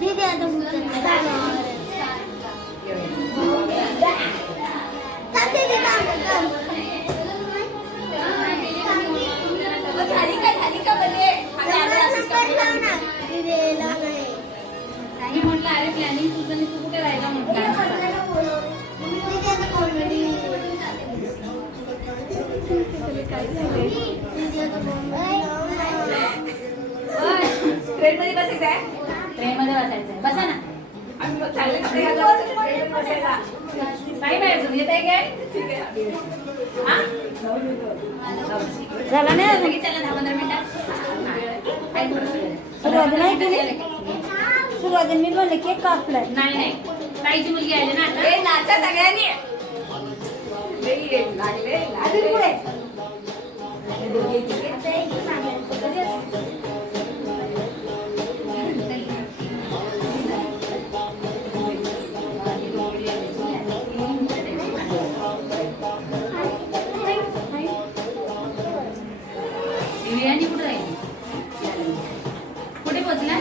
दीदी आता मी म्हटलं अरे प्लॅनिंग तुझं तू कुठे राहिला म्हटलं ट्रेन मध्ये बसायचं आहे. ट्रेन मध्ये बसायचंय बसा ना आम्ही मग चालले कपडे घालून ट्रेन मध्ये बसायला. नाही पाहिजे येत आहे काय ठीक आहे. झाला नाही अजून चला 10-15 मिनिटात सुरुवात नाही केली सुरुवातीला मी म्हणले केक कापलाय नाही नाही ताईची मुलगी आली ना आता ए, नाचा सगळ्यांनी. लई लागले अजून पुढे बिर्याणी कुठे राहिली कुठे पोहोचला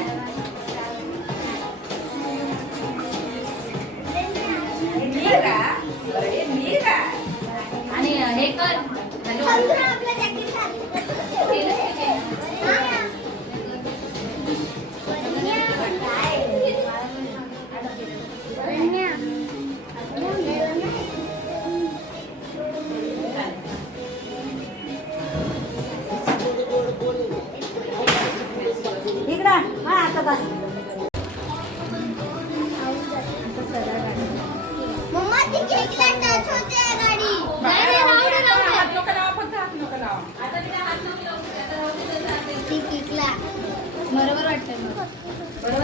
मीरा. अरे मीरा. आणि हे कर इकडं हा आता बस मम्मा ती केकला टच होते गाडी हात नको लावा, फक्त हात नको लावा. ती केकला बरोबर वाटतंय मग बरोबर